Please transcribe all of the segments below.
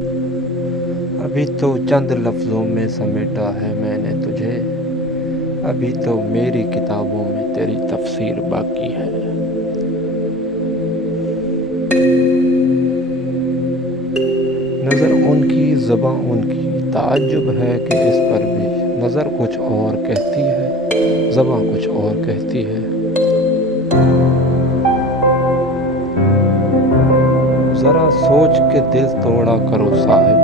ابھی تو چند لفظوں میں سمیٹا ہے میں نے تجھے، ابھی تو میری کتابوں میں تیری تفسیر باقی ہے۔ نظر ان کی زباں ان کی، تعجب ہے کہ اس پر بھی نظر کچھ اور کہتی ہے، زباں کچھ اور کہتی ہے۔ ذرا سوچ کے دل توڑا کرو صاحب،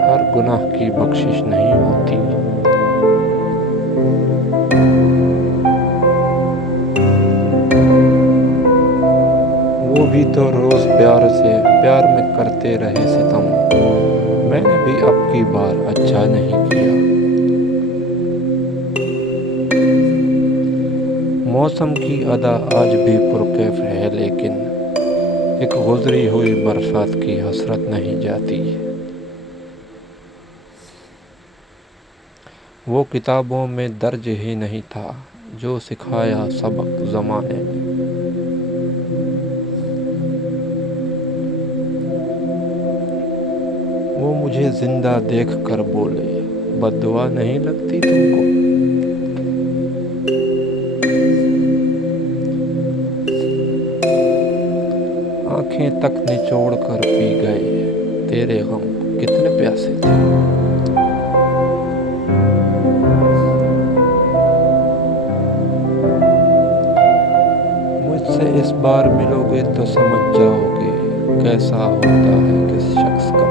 ہر گناہ کی بخشش نہیں ہوتی۔ وہ بھی تو روز پیار میں کرتے رہے ستم، میں نے بھی اب کی بار اچھا نہیں کیا۔ موسم کی ادا آج بھی پرکیف ہے، لیکن ایک گزری ہوئی برسات کی حسرت نہیں جاتی۔ وہ کتابوں میں درج ہی نہیں تھا جو سکھایا سبق زمانے نے۔ وہ مجھے زندہ دیکھ کر بولے، بد دعا نہیں لگتی تم کو؟ آنکھیں تک نچوڑ کر پی گئے، تیرے غم کتنے پیاسے تھے۔ مجھ سے اس بار ملو گے تو سمجھ جاؤ گے کیسا ہوتا ہے کس شخص کا